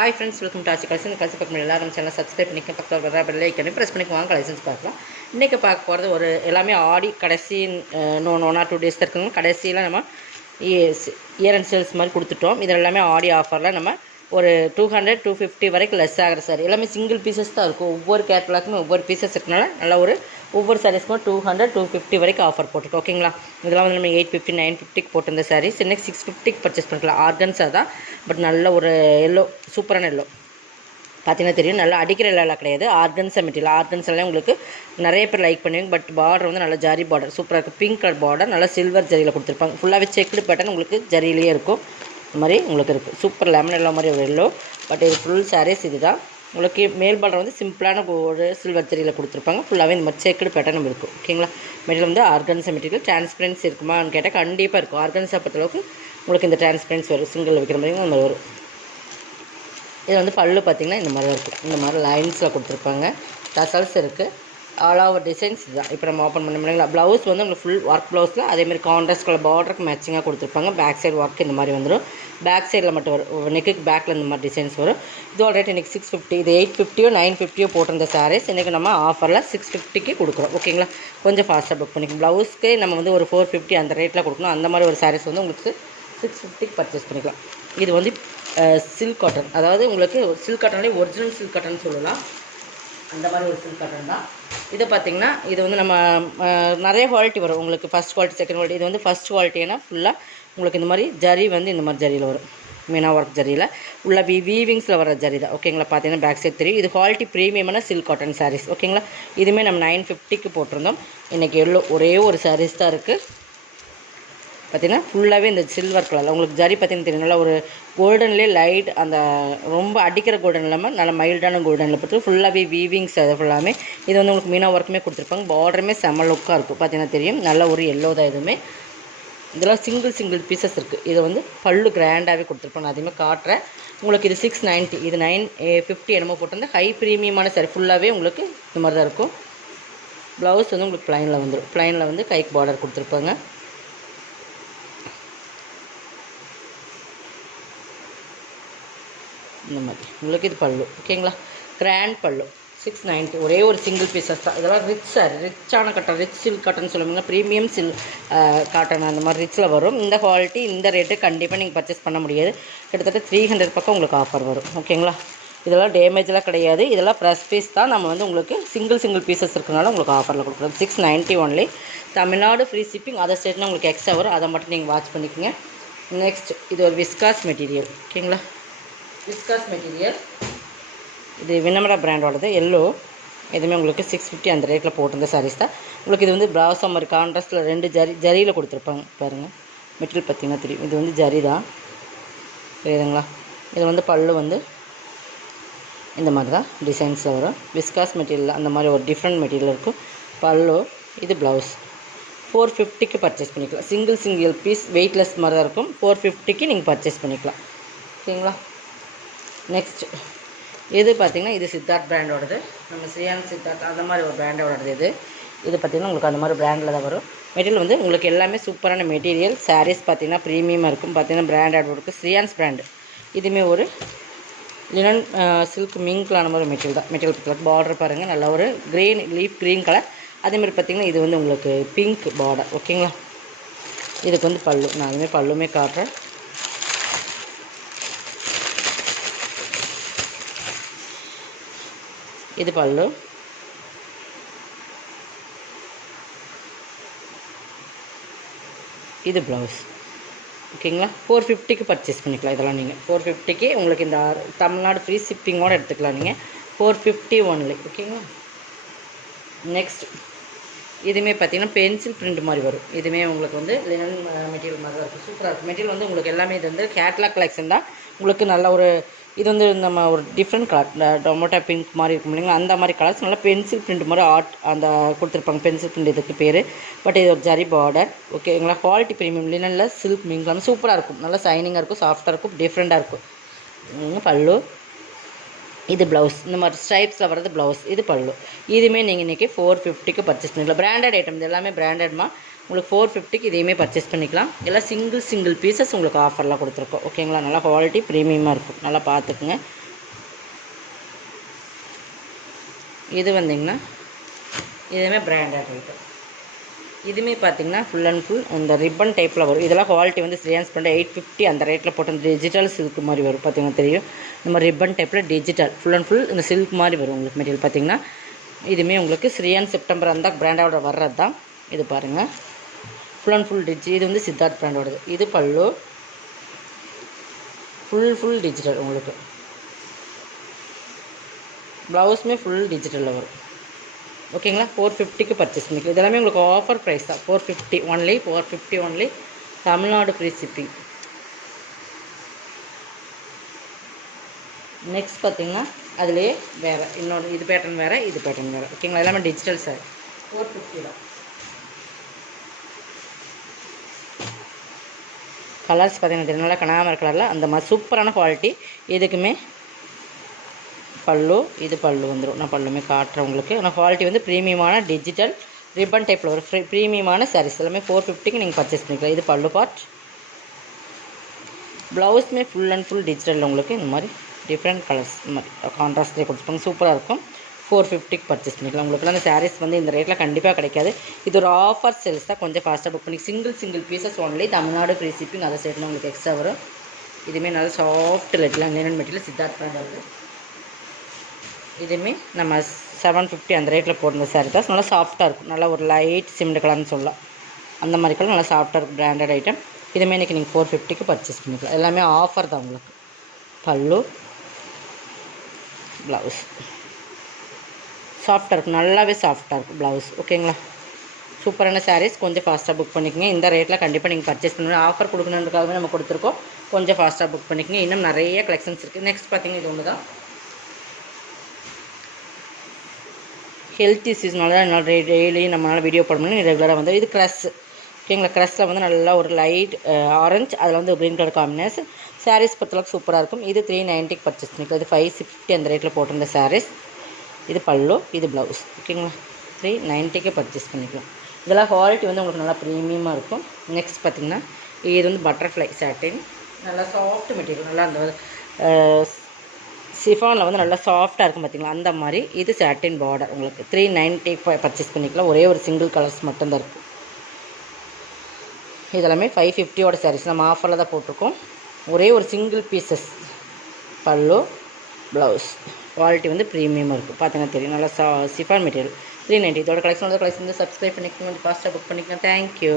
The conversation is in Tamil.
Hi friends, welcome to Aachi collection. இந்த கலெக்ஷன் பார்க்க எல்லாரும் சேனல் சப்ஸ்கிரைப் பண்ணிக்க, பக்கத்தில் வர பெல் ஐக்கனை ப்ரெஸ் பண்ணி வாங்க கலெக்ஷன்ஸ் பார்க்கலாம். இன்றைக்கி பார்க்க போகிறது ஒரு எல்லாமே ஆடி கடைசி 1 or 2 days இருக்குங்க. கடைசியில் நம்ம இயர் அண்ட் சேல்ஸ் மாதிரி கொடுத்துட்டோம். இதில் எல்லாமே ஆடி ஆஃபரில் நம்ம ஒரு 200-250 வரைக்கும் லெஸ் ஆகிற சார் எல்லாமே சிங்கிள் பீசஸ் தான் இருக்கும். ஒவ்வொரு கேட்டலாக்குமே ஒவ்வொரு பீசஸ் இருக்கனால நல்லா ஒரு ஒவ்வொரு சாரீஸ்க்கும் 200-250 வரைக்கும் ஆஃபர் போட்டுருக்கோம். ஓகேங்களா, இதெல்லாம் வந்து நம்ம 850-950 போட்டிருந்த சாரீஸ் இன்னைக்கு 650 பர்ச்சேஸ் பண்ணிக்கலாம். ஆர்கன்ஸா தான், பட் நல்ல ஒரு எல்லோ, சூப்பரான எல்லோ பார்த்தீங்கன்னா தெரியும். நல்லா அடிக்கிற எல்லாம் கிடையாது, ஆர்கன்ஸா மெட்டீரியல். ஆர்கன்ஸெல்லாம் உங்களுக்கு நிறைய பேர் லைக் பண்ணுவீங்க. பட் பார்டர் வந்து நல்லா ஜரி பார்டர் சூப்பராக இருக்குது. பிங்க் கலர் பார்டர் நல்லா சில்வர் ஜரியில் கொடுத்துருப்பாங்க. ஃபுல்லாகவே செக்குடு பேட்டர்ன் உங்களுக்கு ஜரியிலேயே இருக்கும். இந்த மாதிரி உங்களுக்கு இருக்குது. சூப்பர் லெமன் எல்லோ மாதிரி ஒரு எல்லோ. பட் இது ஃபுல் சாரீஸ் இது தான். உங்களுக்கு மேல் பார்டர் வந்து சிம்பிளான ஒரு சில்வர் ஜரியில் கொடுத்துருப்பாங்க. ஃபுல்லாகவே இந்த மாதிரி செக்குடு பேட்டர்னும் இருக்கும். ஓகேங்களா, மெட்டீரியல் வந்து ஆர்கன்ஸா மெட்டீரியல். டிரான்ஸ்பரன்சி இருக்குமான்னு கேட்டால் கண்டிப்பாக இருக்கும். ஆர்கன்ஸா பொறுத்தளவுக்கு உங்களுக்கு இந்த டிரான்ஸ்பரன்சி வரும். சிங்கிள் வைக்கிற மாதிரி அந்த வரும். இது வந்து பல்லு பார்த்திங்கன்னா இந்த மாதிரி தான் இருக்கும். இந்த மாதிரி லைன்ஸில் கொடுத்துருப்பாங்க. டசல்ஸ் இருக்குது. ஆல் ஓவர் டிசைன்ஸ் இதுதான். இப்போ நம்ம ஓப்பன் பண்ண முடியுங்களா. ப்ளவுஸ் வந்து உங்களுக்கு ஃபுல் ஒர்க் ப்ளவுஸில் அதேமாதிரி கான்ட்ராஸ்ட் கலர் பார்டருக்கு மேட்சிங்காக கொடுத்துருப்பாங்க. பேக் சைடு ஒர்க் இந்த மாதிரி வந்துடும். பேக் சைடில் மட்டும் வரும். நெக்குக்கு பேக்கில் இந்த மாதிரி டிசைன்ஸ் வரும். இதோட ரேட் இன்றைக்கி 650. இது 850-950 போட்டிருந்த சாரீஸ் இன்றைக்கி நம்ம ஆஃபரில் 650 கொடுக்குறோம். ஓகேங்களா, கொஞ்சம் ஃபாஸ்ட்டாக புக் பண்ணிக்கலாம். ப்ளவுஸ்க்கு நம்ம வந்து ஒரு 450 அந்த ரேட்டில் கொடுக்கணும். அந்த மாதிரி ஒரு சாரீஸ் வந்து உங்களுக்கு 650 பர்ச்சேஸ் பண்ணிக்கலாம். இது வந்து சில்க் காட்டன், அதாவது உங்களுக்கு சில்க் காட்டன்லேயே ஒரிஜினல் சில்க் காட்டன் சொல்லலாம். அந்த மாதிரி ஒரு சில்க் காட்டன் தான். இதை பார்த்திங்கன்னா இது வந்து நம்ம நிறைய குவாலிட்டி வரும் உங்களுக்கு. First quality, second quality. இது வந்து ஃபஸ்ட் குவாலிட்டினா ஃபுல்லாக உங்களுக்கு இந்த மாதிரி ஜரி வந்து இந்த மாதிரி ஜரியில் வரும். மீனா ஒர்க் ஜரியில் உள்ள வீவிங்ஸில் வர ஜரி தான். ஓகேங்களா, பார்த்தீங்கன்னா பேக் சைட் தெரியும். இது குவாலிட்டி ப்ரீமியமான சில்க் காட்டன் சாரீஸ். ஓகேங்களா, இதுவுமே நம்ம 950 போட்டிருந்தோம். இன்றைக்கி எவ்வளோ ஒரே ஒரு சாரீஸ் தான் இருக்குது. பார்த்திங்கன்னா ஃபுல்லாகவே இந்த சில்வர் கலரில் உங்களுக்கு ஜரி பார்த்திங்கன்னா தெரியும். நல்லா ஒரு கோல்டன்லேயே லைட், அந்த ரொம்ப அடிக்கிற கோல்டன் இல்லாமல் நல்லா மைல்டான கோல்டனில் பார்த்து ஃபுல்லாகவே வீவிங்ஸ். அது ஃபுல்லாமே இது வந்து உங்களுக்கு மீனா ஒர்க்குமே கொடுத்துருப்பாங்க. பார்டருமே செம்ம லுக்காக இருக்கும். பார்த்தீங்கன்னா தெரியும். நல்ல ஒரு எல்லோ தான். இதுவுமே இதெல்லாம் சிங்கிள் பீசஸ் இருக்குது. இதை வந்து பல்லு கிராண்டாகவே கொடுத்துருப்பாங்க. அதேமாதிரி காட்டுறேன் உங்களுக்கு. இது 690, இது 950 என்னமோ போட்டிருந்தேன். ஹை ப்ரீமியமான சாரி ஃபுல்லாகவே உங்களுக்கு இந்த மாதிரி தான் இருக்கும். ப்ளவுஸ் வந்து உங்களுக்கு ப்ளைனில் வந்துடும். ப்ளைனில் வந்து கைக்கு பார்டர் கொடுத்துருப்பாங்க. இந்த மாதிரி உங்களுக்கு இது பல்லு. ஓகேங்களா, கிராண்ட் பல்லு 690. ஒரே ஒரு சிங்கிள் பீசஸ் தான். இதெல்லாம் ரிச் சாரி, ரிச்சான காட்டன், ரிச் சில்க் காட்டன் சொல்லுவாங்க. ப்ரீமியம் காட்டன் அந்த மாதிரி ரிச்சில் வரும். இந்த குவாலிட்டி இந்த ரேட்டு கண்டிப்பாக நீங்கள் பர்ச்சேஸ் பண்ண முடியாது. கிட்டத்தட்ட 300 பக்கம் உங்களுக்கு ஆஃபர் வரும். ஓகேங்களா, இதெல்லாம் டேமேஜெலாம் கிடையாது. இதெல்லாம் ப்ரெஸ் பீஸ் தான். நம்ம வந்து உங்களுக்கு சிங்கிள் பீசஸ் இருக்கிறனால உங்களுக்கு ஆஃபரில் கொடுக்குறோம். 690 only. Tamil Nadu free shipping. Other ஸ்டேட்னா உங்களுக்கு எக்ஸ்ட்ரா வரும். அதை மட்டும் நீங்கள் வாட்ச் பண்ணிக்கோங்க. நெக்ஸ்ட் இது ஒரு விஸ்காஸ் மெட்டீரியல். ஓகேங்களா, விஸ்காஸ் மெட்டீரியல். இது வினமரா பிராண்டோடது எல்லோ. எதுவுமே உங்களுக்கு 650 அந்த ரேட்டில் போட்டிருந்த சாரீஸ் தான். உங்களுக்கு இது வந்து பிராசோ மாதிரி கான்ட்ராஸ்ட்டில் 2 ஜரியில் கொடுத்துருப்பாங்க. பாருங்கள், மெட்டீரியல் பார்த்திங்கன்னா தெரியும். இது வந்து ஜரி தான், தெரியுதுங்களா. இது வந்து பல்லு வந்து இந்த மாதிரி தான் டிசைன்ஸில் வரும். விஸ்காஸ் மெட்டீரியல் அந்த மாதிரி ஒரு டிஃப்ரெண்ட் மெட்டீரியல் இருக்கும். பல்லு. இது ப்ளவுஸ். 450 பர்ச்சேஸ் பண்ணிக்கலாம். சிங்கிள் பீஸ் வெயிட்லெஸ் மாதிரி தான் இருக்கும். 450 நீங்கள் பர்ச்சேஸ் பண்ணிக்கலாம். ஓகேங்களா, நெக்ஸ்ட் இது பார்த்திங்கன்னா இது சித்தார்த் பிராண்டோடது. நம்ம ஸ்ரீயான் சித்தார்த் அந்த மாதிரி ஒரு பிராண்டோடது. இது பார்த்திங்கன்னா உங்களுக்கு அந்த மாதிரி பிராண்டில் தான் வரும். மெட்டீரியல் வந்து உங்களுக்கு எல்லாமே சூப்பரான மெட்டீரியல். சாரீஸ் பார்த்திங்கன்னா ப்ரீமியமாக இருக்கும். பார்த்திங்கன்னா பிராண்டட் இருக்குது. ஸ்ரீயான்ஸ் பிராண்டு. இதுவுமே ஒரு லினன் சில்க் மிங்க்லான மாதிரி மெட்டீரியல் தான். மெட்டீரியல் பார்த்திங்கன்னா பார்டர் பாருங்கள், நல்லா ஒரு க்ரீன் லீஃப் க்ரீன் கலர். அதேமாதிரி பார்த்திங்கன்னா இது வந்து உங்களுக்கு பிங்க் பார்டர். ஓகேங்களா, இதுக்கு வந்து பல்லு. நான் அதுமாதிரி பல்லுமே காட்டுறேன். இது பல்லு. இது ப்ளவுஸ். ஓகேங்களா, 450 பர்ச்சேஸ் பண்ணிக்கலாம். இதெல்லாம் நீங்கள் 450 உங்களுக்கு இந்த தமிழ்நாடு ஃப்ரீ ஷிப்பிங்கோடு எடுத்துக்கலாம் நீங்கள். 450 ஒன்லி. ஓகேங்களா, நெக்ஸ்ட் இதுவுமே பார்த்திங்கன்னா பென்சில் பிரிண்ட் மாதிரி வரும். இதுவுமே உங்களுக்கு வந்து லினன் மெட்டீரியல் மாதிரி தான் இருக்கும். சூப்பராக இருக்கும். மெட்டீரியல் வந்து உங்களுக்கு எல்லாமே இது வந்து கேட்லாக் கலெக்ஷன் தான். உங்களுக்கு நல்ல ஒரு இது வந்து நம்ம ஒரு டிஃப்ரெண்ட் கலர் டொமேட்டோ பிங்க் மாதிரி இருக்கும் இல்லைங்களா, அந்த மாதிரி கலர்ஸ் நல்லா பென்சில் பிரிண்ட் மாதிரி அந்த கொடுத்துருப்பாங்க. பென்சில் பிரிண்ட் இதுக்கு பேர். பட் இது ஒரு ஜரி பார்டர். ஓகேங்களா, குவாலிட்டி ப்ரீமியம் லினனில் சில்க் மிங்க்லாம் சூப்பராக இருக்கும். நல்லா சைனிங்காக இருக்கும், சாஃப்டாக இருக்கும், டிஃப்ரெண்ட்டாக இருக்கும். பல்லு. இது ப்ளவுஸ். இந்த மாதிரி ஸ்ட்ரைப்ஸில் வர்றது ப்ளவுஸ். இது பல்லு. இதுவுமே நீங்கள் இன்றைக்கி 450 பர்ச்சேஸ் பண்ணிக்கலாம். Branded item. இது எல்லாமே பிராண்டட்மா. உங்களுக்கு 450 இதையுமே பர்ச்சேஸ் பண்ணிக்கலாம். எல்லாம் சிங்கிள் பீசஸ் உங்களுக்கு ஆஃபர்லாம் கொடுத்துருக்கோம். ஓகேங்களா, நல்லா குவாலிட்டி ப்ரீமியமாக இருக்கும். நல்லா பார்த்துக்குங்க. இது வந்திங்கன்னா இதுவுமே பிராண்டட் ஐட்டம். இதுவுமே பார்த்திங்கன்னா ஃபுல் அண்ட் ஃபுல் அந்த ரிப்பன் டைப்பில் வரும். இதெல்லாம் குவாலிட்டி வந்து ஸ்ரீயான்ஸ் பண்ண 850 அந்த ரேட்டில் போட்டு அந்த டிஜிட்டல் சில்க் மாதிரி வரும். பார்த்திங்கன்னா தெரியும், இந்த மாதிரி ரிப்பன் டைப்பில் டிஜிட்டல் ஃபுல் அண்ட் ஃபுல் இந்த சில்க் மாதிரி வரும் உங்களுக்கு மெட்டீரியல். பார்த்திங்கன்னா இதுவுமே உங்களுக்கு ஸ்ரீயான் செப்டம்பர் அந்த பிராண்டோட வர்றது தான். இது பாருங்கள், ஃபுல் அண்ட் ஃபுல் இது வந்து சித்தார்த் பிராண்டோடது. இது பல்லு ஃபுல் டிஜிட்டல் உங்களுக்கு. ப்ளவுஸுமே ஃபுல் டிஜிட்டலில் வரும். ஓகேங்களா, 450க்கு பர்ச்சேஸ் பண்ணிக்கலாம். இதெல்லாமே உங்களுக்கு ஆஃபர் ப்ரைஸ் தான். 450 only, 450 only, Tamil Nadu free shipping. Next பார்த்திங்கன்னா அதுலேயே வேறு இன்னொரு இது பேட்டர்ன் வேறு, இது பேட்டர்ன் வேறு. ஓகேங்களா, எல்லாமே டிஜிட்டல் சார். 450 தான். கலர்ஸ் பார்த்திங்கன்னா நல்லா கனாமர் கலரில் அந்த மாதிரி சூப்பரான குவாலிட்டி. இதுக்குமே பல்லு, இது பல்லு வந்துடும். நான் பல்லுமே காட்டுறேன் உங்களுக்கு. ஆனால் குவாலிட்டி வந்து ப்ரீமியமான டிஜிட்டல் ரிப்பன் டைப்பில் ஒரு ப்ரீமியமான சாரீஸ் எல்லாமே 450க்கு நீங்கள் பர்ச்சேஸ் பண்ணிக்கலாம். இது பல்லு பார்ட். ப்ளவுஸுமே ஃபுல் அண்ட் ஃபுல் டிஜிட்டலில் உங்களுக்கு இந்த மாதிரி டிஃப்ரெண்ட் கலர்ஸ் இந்த மாதிரி கான்ட்ராஸ்ட்லேயே கொடுத்துருப்பாங்க. சூப்பராக இருக்கும். 450க்கு பர்ச்சேஸ் பண்ணிக்கலாம். உங்களுக்குலாம் அந்த சாரீஸ் வந்து இந்த ரேட்டில் கண்டிப்பாக கிடைக்காது. இது ஒரு ஆஃபர் சேல்ஸ் தான். கொஞ்சம் ஃபாஸ்ட்டாக புக் பண்ணி single pieces only, Tamil Nadu free shipping. அதை சேர்த்து உங்களுக்கு எக்ஸ்ட்ரா வரும். இதுவுமே நல்லா சாஃப்ட் லெட்லாம் லினன் மெட்டீரியல் சித்தார்த் பிராண்ட் வருது. இதுவுமே நம்ம 750 அந்த ரேட்டில் போடுற சாரீ தான். நல்லா சாஃப்ட்டாக இருக்கும். நல்லா ஒரு லைட் சிமெண்ட் கலர்னு சொல்லலாம். அந்த மாதிரி கலர் நல்லா சாஃப்ட்டாக இருக்கும். Branded item. இதுவுமே இன்றைக்கி நீங்கள் 450க்கு பர்ச்சேஸ் பண்ணிக்கலாம். எல்லாமே ஆஃபர் தான் உங்களுக்கு. பல்லு, ப்ளவுஸ் சாஃப்ட்டாக இருக்கும். நல்லாவே சாஃப்ட்டாக இருக்கும் ப்ளவுஸ். ஓகேங்களா, சூப்பரான சாரீஸ். கொஞ்சம் ஃபாஸ்ட்டாக புக் பண்ணிக்கோங்க. இந்த ரேட்டில் கண்டிப்பாக நீங்கள் பர்ச்சேஸ் பண்ணணும். ஆஃபர் கொடுக்கணுன்றதுக்காகவே நம்ம கொடுத்துருக்கோம். கொஞ்சம் ஃபாஸ்ட்டாக புக் பண்ணிக்கோங்க. இன்னும் நிறைய கலெக்ஷன்ஸ் இருக்குது. நெக்ஸ்ட் பார்த்திங்கன்னா இது ஒன்று தான். ஹெல்த் இஷ்யூஸ்னால தான் டெய்லி நம்மளால் வீடியோ போட முடியும். ரெகுலராக வந்து இது க்ரஸ். ஓகேங்களா, க்ரஸில் வந்து நல்லா ஒரு லைட் ஆரஞ்சு, அதில் வந்து க்ரீன் கலர் காம்பினேஷன். சாரீஸ் பொறுத்தளவுக்கு சூப்பராக இருக்கும். இது 390க்கு பர்ச்சேஸ் பண்ணிக்கலாம். இது 550 அந்த ரேட்டில் போட்டிருந்த சாரீஸ். இது பல்லு, இது ப்ளவுஸ். ஓகேங்களா, 390க்கு பர்ச்சேஸ் பண்ணிக்கலாம். இதெல்லாம் குவாலிட்டி வந்து உங்களுக்கு நல்லா ப்ரீமியமாக இருக்கும். நெக்ஸ்ட் பார்த்திங்கன்னா இது வந்து பட்டர்ஃப்ளை சாட்டின். நல்லா சாஃப்ட் மெட்டீரியல். நல்லா அந்த சிஃபானில் வந்து நல்லா சாஃப்ட்டாக இருக்கும் பார்த்திங்களா, அந்த மாதிரி. இது சாட்டின் பார்டர் உங்களுக்கு 390 பர்ச்சேஸ் பண்ணிக்கலாம். ஒரே ஒரு சிங்கிள் கலர்ஸ் மட்டும்தான் இருக்கும். இதெல்லாமே 550யோட சாரீஸ். நம்ம ஆஃபரில் தான் போட்டிருக்கோம். ஒரே ஒரு சிங்கிள் பீசஸ். பல்லு, ப்ளவுஸ். குவாலிட்டி வந்து ப்ரீமியமாக இருக்கும். பார்த்தீங்கன்னா தெரியும். நல்லா சிஃபான் மெட்டீரியல் 390. இதோட கலெக்ஷன் வந்து சப்ஸ்கிரைப் பண்ணிக்கணும். ஃபாஸ்ட்டாக புக் பண்ணிக்கலாம். தேங்க்யூ.